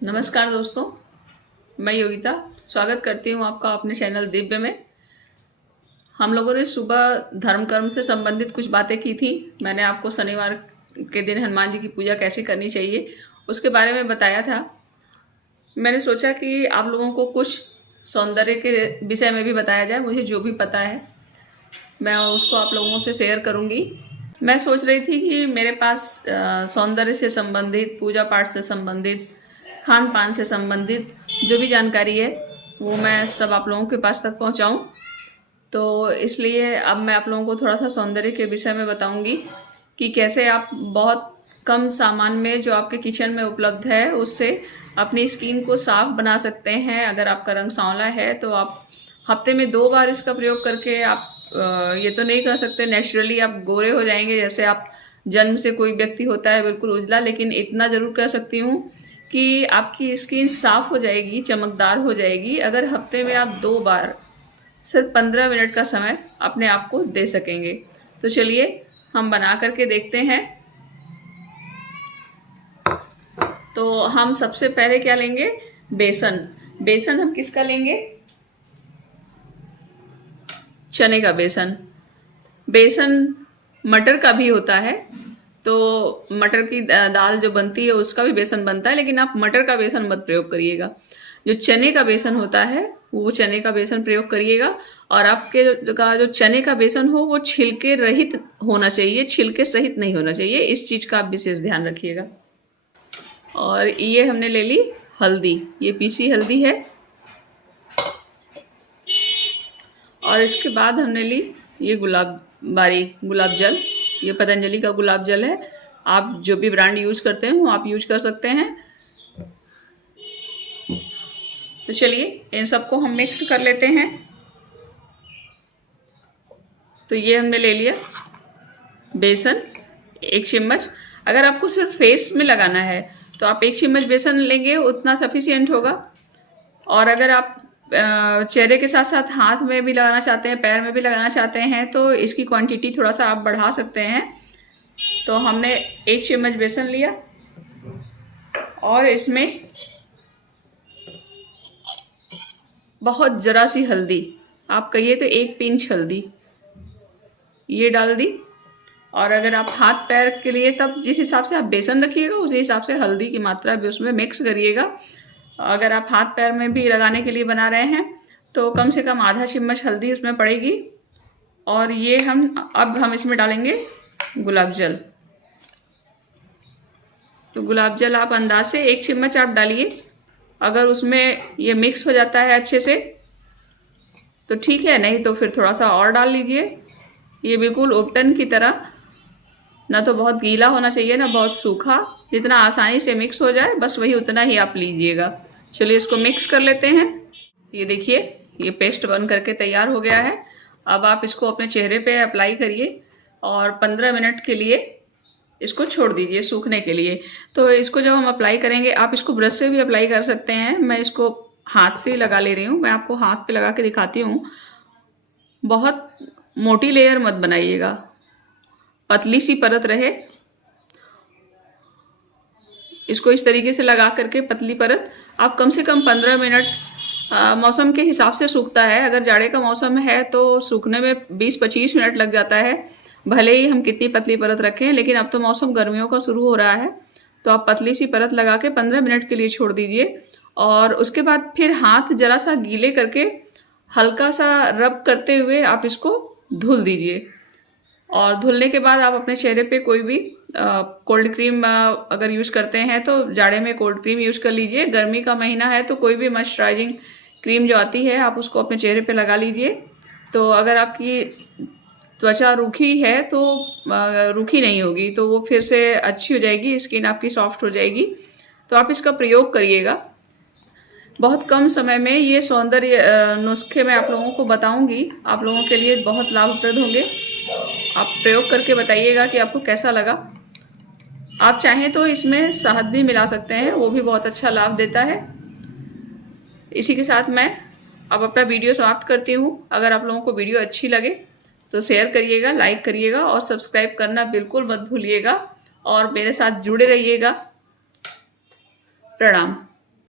नमस्कार दोस्तों, मैं योगिता स्वागत करती हूँ आपका अपने चैनल दिव्य में। हम लोगों ने सुबह धर्म कर्म से संबंधित कुछ बातें की थी। मैंने आपको शनिवार के दिन हनुमान जी की पूजा कैसे करनी चाहिए उसके बारे में बताया था। मैंने सोचा कि आप लोगों को कुछ सौंदर्य के विषय में भी बताया जाए। मुझे जो भी पता है मैं उसको आप लोगों से शेयर करूँगी। मैं सोच रही थी कि मेरे पास सौंदर्य से संबंधित, पूजा पाठ से संबंधित, खान पान से संबंधित जो भी जानकारी है वो मैं सब आप लोगों के पास तक पहुंचाऊं। तो इसलिए अब मैं आप लोगों को थोड़ा सा सौंदर्य के विषय में बताऊंगी कि कैसे आप बहुत कम सामान में जो आपके किचन में उपलब्ध है उससे अपनी स्किन को साफ बना सकते हैं। अगर आपका रंग सांवला है तो आप हफ्ते में 2 बार इसका प्रयोग करके आप ये तो नहीं कह सकते नेचुरली आप गोरे हो जाएंगे, जैसे आप जन्म से कोई व्यक्ति होता है बिल्कुल उजला, लेकिन इतना ज़रूर कह सकती हूँ कि आपकी स्किन साफ हो जाएगी, चमकदार हो जाएगी अगर हफ्ते में आप 2 बार सिर्फ 15 मिनट का समय अपने आप को दे सकेंगे। तो चलिए हम बना करके देखते हैं। तो हम सबसे पहले क्या लेंगे? बेसन। बेसन हम किसका लेंगे? चने का बेसन। बेसन मटर का भी होता है, तो मटर की दाल जो बनती है उसका भी बेसन बनता है, लेकिन आप मटर का बेसन मत प्रयोग करिएगा। जो चने का बेसन होता है वो चने का बेसन प्रयोग करिएगा। और आपके जो चने का बेसन हो वो छिलके रहित होना चाहिए, छिलके सहित नहीं होना चाहिए। इस चीज़ का आप विशेष ध्यान रखिएगा। और ये हमने ले ली हल्दी, ये पीसी हल्दी है। और इसके बाद हमने ली ये गुलाब जल। ये पतंजलि का गुलाब जल है। आप जो भी ब्रांड यूज करते हैं वो आप यूज कर सकते हैं। तो चलिए इन सबको हम मिक्स कर लेते हैं। तो ये हमने ले लिया बेसन 1 चम्मच। अगर आपको सिर्फ फेस में लगाना है तो आप 1 चम्मच बेसन लेंगे, उतना सफिशियंट होगा। और अगर आप चेहरे के साथ साथ हाथ में भी लगाना चाहते हैं, पैर में भी लगाना चाहते हैं तो इसकी क्वांटिटी थोड़ा सा आप बढ़ा सकते हैं। तो हमने 1 चम्मच बेसन लिया और इसमें बहुत ज़रा सी हल्दी, आप कहिए तो 1 पिंच हल्दी ये डाल दी। और अगर आप हाथ पैर के लिए तब जिस हिसाब से आप बेसन रखिएगा उसी हिसाब से हल्दी की मात्रा भी उसमें मिक्स करिएगा। अगर आप हाथ पैर में भी लगाने के लिए बना रहे हैं तो कम से कम आधा चम्मच हल्दी उसमें पड़ेगी। और ये अब हम इसमें डालेंगे गुलाब जल। तो गुलाब जल आप अंदाज से 1 चम्मच आप डालिए। अगर उसमें ये मिक्स हो जाता है अच्छे से तो ठीक है, नहीं तो फिर थोड़ा सा और डाल लीजिए। ये बिल्कुल उपटन की तरह, ना तो बहुत गीला होना चाहिए ना बहुत सूखा, जितना आसानी से मिक्स हो जाए बस वही उतना ही आप लीजिएगा। चलिए इसको मिक्स कर लेते हैं। ये देखिए ये पेस्ट बन करके तैयार हो गया है। अब आप इसको अपने चेहरे पे अप्लाई करिए और 15 मिनट के लिए इसको छोड़ दीजिए सूखने के लिए। तो इसको जब हम अप्लाई करेंगे, आप इसको ब्रश से भी अप्लाई कर सकते हैं। मैं इसको हाथ से ही लगा ले रही हूँ। मैं आपको हाथ पे लगा के दिखाती हूँ। बहुत मोटी लेयर मत बनाइएगा, पतली सी परत रहे। इसको इस तरीके से लगा करके पतली परत आप कम से कम 15 मिनट, मौसम के हिसाब से सूखता है। अगर जाड़े का मौसम है तो सूखने में 20-25 मिनट लग जाता है, भले ही हम कितनी पतली परत रखें। लेकिन अब तो मौसम गर्मियों का शुरू हो रहा है तो आप पतली सी परत लगा के 15 मिनट के लिए छोड़ दीजिए। और उसके बाद फिर हाथ जरा सा गीले करके हल्का सा रब करते हुए आप इसको धुल दीजिए। और धुलने के बाद आप अपने चेहरे पे कोई भी कोल्ड क्रीम अगर यूज़ करते हैं तो जाड़े में कोल्ड क्रीम यूज़ कर लीजिए। गर्मी का महीना है तो कोई भी मॉइस्चराइजिंग क्रीम जो आती है आप उसको अपने चेहरे पे लगा लीजिए। तो अगर आपकी त्वचा रूखी है तो रूखी नहीं होगी, तो वो फिर से अच्छी हो जाएगी, स्किन आपकी सॉफ्ट हो जाएगी। तो आप इसका प्रयोग करिएगा। बहुत कम समय में ये सौंदर्य नुस्खे मैं आप लोगों को बताऊंगी, आप लोगों के लिए बहुत लाभप्रद होंगे। आप प्रयोग करके बताइएगा कि आपको कैसा लगा। आप चाहें तो इसमें शहद भी मिला सकते हैं, वो भी बहुत अच्छा लाभ देता है। इसी के साथ मैं अब अपना वीडियो समाप्त करती हूँ। अगर आप लोगों को वीडियो अच्छी लगे तो शेयर करिएगा, लाइक करिएगा और सब्सक्राइब करना बिल्कुल मत भूलिएगा। और मेरे साथ जुड़े रहिएगा। प्रणाम।